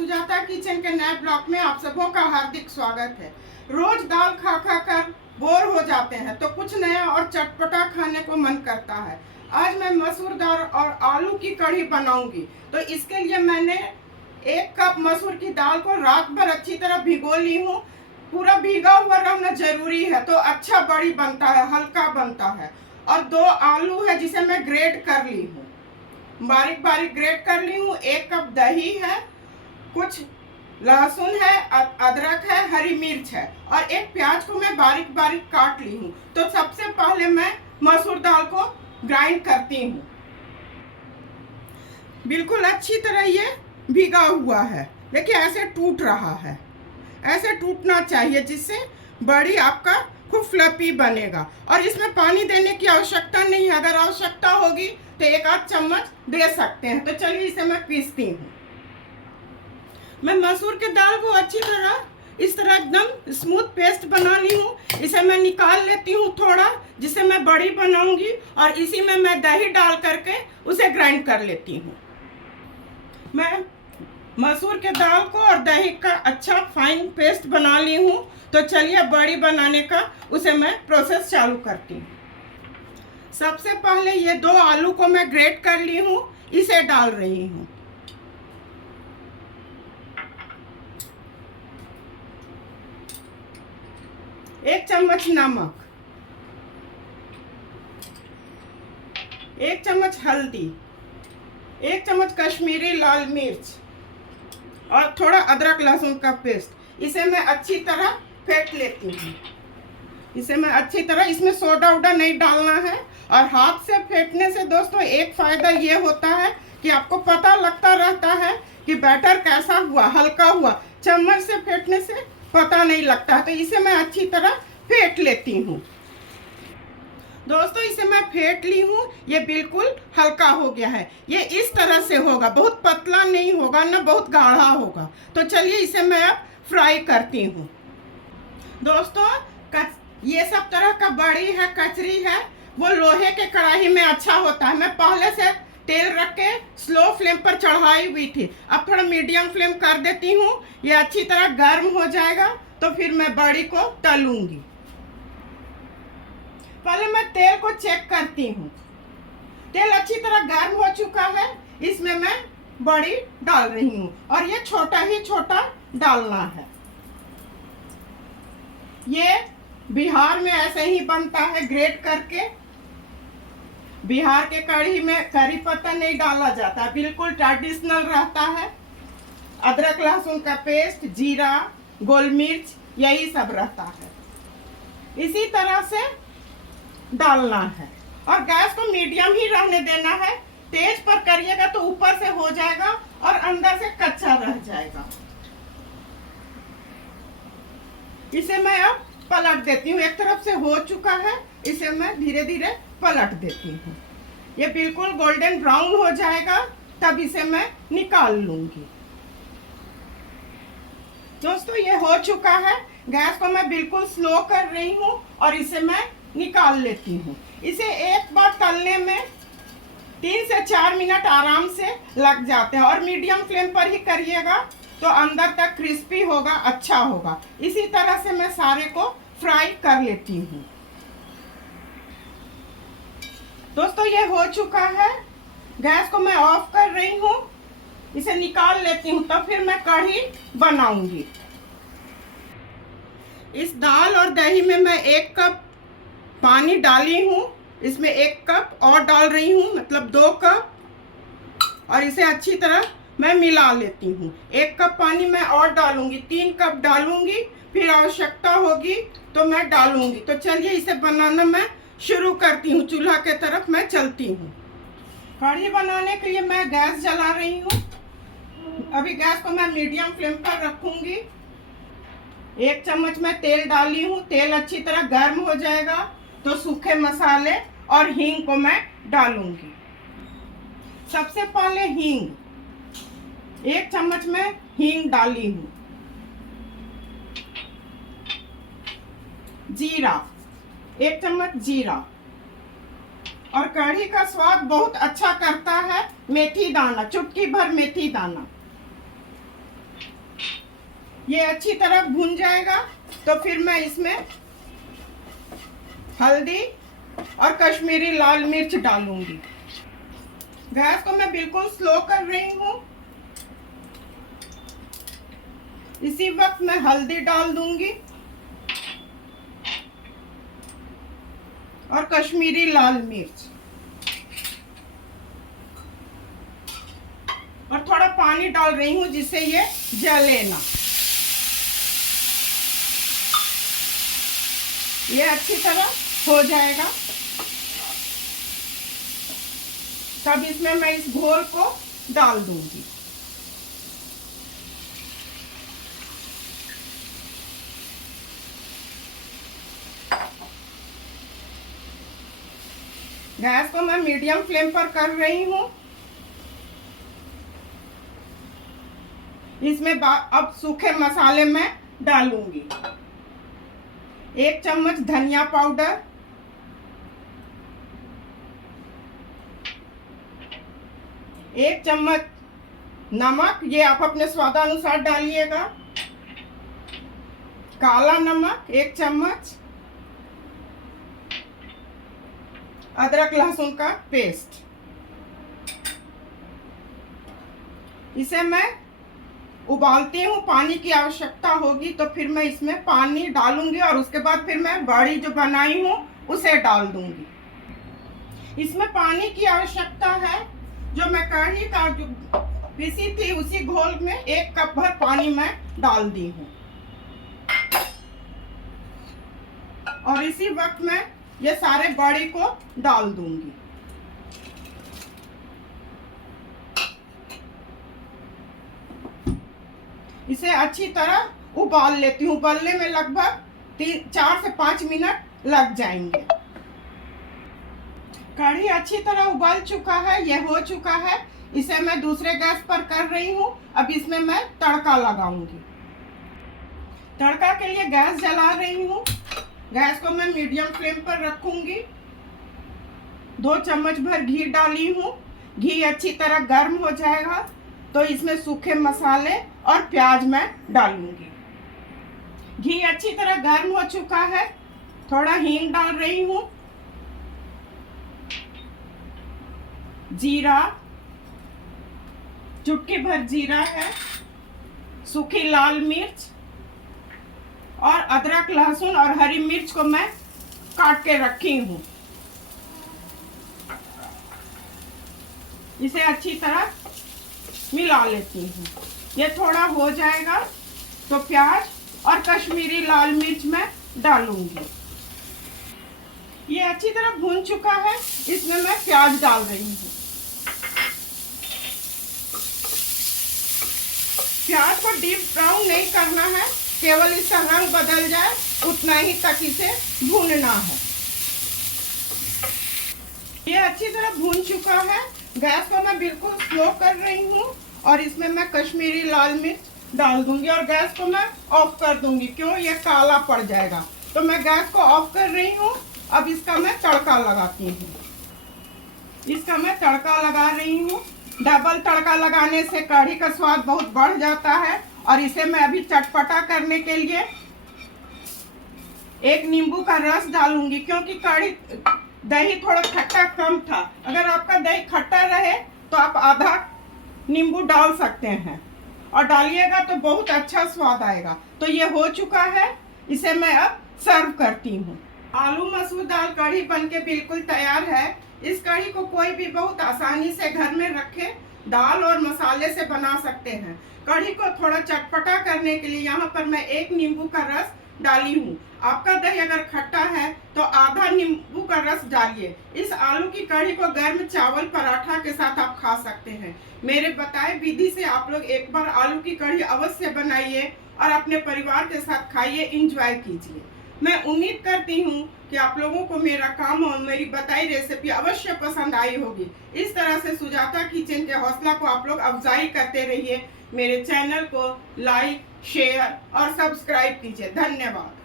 Sujata kitchen के नए blog में आप सबों का हार्दिक स्वागत है। रोज दाल खा खा कर बोर हो जाते हैं तो कुछ नया और चटपटा खाने को मन करता है। आज मैं मसूर दाल और आलू की कढ़ी बनाऊंगी। तो इसके लिए मैंने 1 कप मसूर की दाल को रात भर अच्छी तरह भिगो ली हूँ। पूरा भीगा हुआ रहना जरूरी है तो अच्छा बड़ी बनता है, हल्का बनता है। और 2 आलू है जिसे मैं ग्रेट कर ली हूँ, बारीक बारीक ग्रेट कर ली हूँ। 1 कप दही है, कुछ लहसुन है, अदरक है, हरी मिर्च है और एक प्याज को मैं बारीक बारीक काट ली हूँ। तो सबसे पहले मैं मसूर दाल को ग्राइंड करती हूँ। बिल्कुल अच्छी तरह ये भीगा हुआ है, देखिए ऐसे टूट रहा है, ऐसे टूटना चाहिए जिससे बड़ी आपका खूब फ्लफी बनेगा। और इसमें पानी देने की आवश्यकता नहीं है, अगर आवश्यकता होगी तो 1 आध चम्मच दे सकते हैं। तो चलिए इसे मैं पीसती हूँ। मैं मसूर के दाल को अच्छी तरह इस तरह एकदम स्मूथ पेस्ट बना ली हूँ। इसे मैं निकाल लेती हूँ थोड़ा, जिसे मैं बड़ी बनाऊंगी और इसी में मैं दही डाल करके उसे ग्राइंड कर लेती हूँ। मैं मसूर के दाल को और दही का अच्छा फाइन पेस्ट बना ली हूँ। तो चलिए बड़ी बनाने का उसे मैं प्रोसेस चालू करती हूँ। सबसे पहले ये 2 आलू को मैं ग्रेट कर ली हूँ, इसे डाल रही हूँ। एक चम्मच नमक, 1 चम्मच हल्दी, 1 चम्मच कश्मीरी लाल मिर्च और थोड़ा अदरक लहसुन का पेस्ट। इसे मैं अच्छी तरह फेंट लेती हूँ। इसे मैं अच्छी तरह, इसमें सोडा वोडा नहीं डालना है। और हाथ से फेंटने से दोस्तों एक फायदा ये होता है कि आपको पता लगता रहता है कि बैटर कैसा हुआ, हल्का हुआ। चम्मच से फेंटने से पता नहीं लगता है। तो इसे मैं अच्छी तरह फेंट लेती हूँ। दोस्तों इसे मैं फेंट ली हूँ, ये बिल्कुल हल्का हो गया है। ये इस तरह से होगा, बहुत पतला नहीं होगा ना बहुत गाढ़ा होगा। तो चलिए इसे मैं अब फ्राई करती हूँ। दोस्तों ये सब तरह का बड़ी है, कचरी है, वो लोहे के कढ़ाई में अच्छा होता है। मैं पहले से तेल रख के स्लो फ्लेम पर चढ़ाई हुई थी, अब थोड़ा मीडियम फ्लेम कर देती हूँ। ये अच्छी तरह गर्म हो जाएगा तो फिर मैं बड़ी को तलूंगी। पहले मैं तेल को चेक करती हूँ। तेल अच्छी तरह गर्म हो चुका है, इसमें मैं बड़ी डाल रही हूँ और ये छोटा ही छोटा डालना है। ये बिहार में ऐसे ही बनता है, ग्रेट करके। बिहार के कढ़ी में करी पत्ता नहीं डाला जाता, बिल्कुल ट्रेडिशनल रहता है। अदरक लहसुन का पेस्ट, जीरा, गोल मिर्च, यही सब रहता है। इसी तरह से डालना है और गैस को मीडियम ही रहने देना है। तेज पर करिएगा तो ऊपर से हो जाएगा और अंदर से कच्चा रह जाएगा। इसे मैं अब पलट देती हूँ। एक तरफ से हो चुका है, इसे मैं धीरे धीरे पलट देती हूँ। ये बिल्कुल गोल्डन ब्राउन हो जाएगा तब इसे मैं निकाल लूंगी। दोस्तों ये हो चुका है, गैस को मैं बिल्कुल स्लो कर रही हूँ और इसे मैं निकाल लेती हूँ। इसे एक बार तलने में 3 से 4 मिनट आराम से लग जाते हैं और मीडियम फ्लेम पर ही करिएगा तो अंदर तक क्रिस्पी होगा, अच्छा होगा। इसी तरह से मैं सारे को फ्राई कर लेती हूँ। दोस्तों ये हो चुका है, गैस को मैं ऑफ कर रही हूँ। इसे निकाल लेती हूँ तब फिर मैं कढ़ी बनाऊंगी। इस दाल और दही में मैं 1 कप पानी डाली हूँ, इसमें 1 कप और डाल रही हूँ, मतलब 2 कप। और इसे अच्छी तरह मैं मिला लेती हूँ। 1 कप पानी मैं और डालूंगी, 3 कप डालूंगी, फिर आवश्यकता होगी तो मैं डालूंगी। तो चलिए इसे बनाना मैं शुरू करती हूँ। चूल्हा के तरफ मैं चलती हूँ। कढ़ी बनाने के लिए मैं गैस जला रही हूँ। अभी गैस को मैं मीडियम फ्लेम पर रखूंगी। 1 चम्मच मैं तेल डाली हूँ। तेल अच्छी तरह गर्म हो जाएगा तो सूखे मसाले और हींग को मैं डालूंगी। सबसे पहले हींग, 1 चम्मच में हींग डाली हूँ। जीरा, 1 चम्मच जीरा। और कढ़ी का स्वाद बहुत अच्छा करता है मेथी दाना, चुटकी भर मेथी दाना। ये अच्छी तरह भून जाएगा तो फिर मैं इसमें हल्दी और कश्मीरी लाल मिर्च डालूंगी। गैस को मैं बिल्कुल स्लो कर रही हूँ। इसी वक्त मैं हल्दी डाल दूंगी और कश्मीरी लाल मिर्च, और थोड़ा पानी डाल रही हूँ जिससे ये जले ना। ये अच्छी तरह हो जाएगा तब इसमें मैं इस घोल को डाल दूंगी। गैस को मैं मीडियम फ्लेम पर कर रही हूँ। इसमें अब सूखे मसाले मैं डालूंगी। 1 चम्मच धनिया पाउडर, 1 चम्मच नमक, ये आप अपने स्वादानुसार डालिएगा। काला नमक 1 चम्मच, अदरक लहसुन का पेस्ट। इसे मैं उबालती हूँ, पानी की आवश्यकता होगी तो फिर मैं इसमें पानी डालूंगी और उसके बाद फिर मैं बड़ी जो बनाई हूँ उसे डाल दूंगी। इसमें पानी की आवश्यकता है। जो मैं कढ़ी का जो पीसी थी उसी घोल में 1 कप भर पानी मैं डाल दी हूँ। और इसी वक्त मैं ये सारे बड़ी को डाल दूंगी। इसे अच्छी तरह उबाल लेती हूँ। उबलने में लगभग 4 से 5 मिनट लग जाएंगे। कढ़ी अच्छी तरह उबल चुका है, यह हो चुका है। इसे मैं दूसरे गैस पर कर रही हूँ। अब इसमें मैं तड़का लगाऊंगी। तड़का के लिए गैस जला रही हूँ। गैस को मैं मीडियम फ्लेम पर रखूंगी। 2 चम्मच भर घी डाली हूँ। घी अच्छी तरह गर्म हो जाएगा तो इसमें सूखे मसाले और प्याज मैं डालूंगी। घी अच्छी तरह गर्म हो चुका है। थोड़ा हींग डाल रही हूँ, जीरा, चुटकी भर जीरा है, सूखी लाल मिर्च और अदरक लहसुन और हरी मिर्च को मैं काट के रखी हूँ। इसे अच्छी तरह मिला लेती हूँ। ये थोड़ा हो जाएगा तो प्याज और कश्मीरी लाल मिर्च मैं डालूंगी। ये अच्छी तरह भून चुका है। इसमें मैं प्याज डाल रही हूँ। प्याज को डीप ब्राउन नहीं करना है, केवल इसका रंग बदल जाए उतना ही तक इसे भूनना है। ये अच्छी तरह भून चुका है। गैस को मैं बिल्कुल स्लो कर रही हूँ और इसमें मैं कश्मीरी लाल मिर्च डाल दूंगी और गैस को मैं ऑफ कर दूंगी। क्यों, ये काला पड़ जाएगा। तो मैं गैस को ऑफ कर रही हूँ। अब इसका मैं तड़का लगाती हूँ। इसका मैं तड़का लगा रही हूँ। डबल तड़का लगाने से कढ़ी का स्वाद बहुत बढ़ जाता है। और इसे मैं अभी चटपटा करने के लिए 1 नींबू का रस डालूंगी, क्योंकि कढ़ी दही थोड़ा खट्टा कम था। अगर आपका दही खट्टा रहे तो आप आधा नींबू डाल सकते हैं और डालिएगा तो बहुत अच्छा स्वाद आएगा। तो ये हो चुका है। इसे मैं अब सर्व करती हूँ। आलू मसूर दाल कढ़ी बनके बिल्कुल तैयार है। इस कढ़ी को कोई भी बहुत आसानी से घर में रखे दाल और मसाले से बना सकते हैं। कढ़ी को थोड़ा चटपटा करने के लिए यहाँ पर मैं 1 नींबू का रस डाली हूँ। आपका दही अगर खट्टा है तो आधा नींबू का रस डालिए। इस आलू की कढ़ी को गर्म चावल पराठा के साथ आप खा सकते हैं। मेरे बताए विधि से आप लोग एक बार आलू की कढ़ी अवश्य बनाइए और अपने परिवार के साथ खाइए, एंजॉय कीजिए। मैं उम्मीद करती हूँ कि आप लोगों को मेरा काम और मेरी बताई रेसिपी अवश्य पसंद आई होगी। इस तरह से सुजाता किचन के हौसला को आप लोग अफजाई करते रहिए। मेरे चैनल को लाइक, शेयर और सब्सक्राइब कीजिए। धन्यवाद।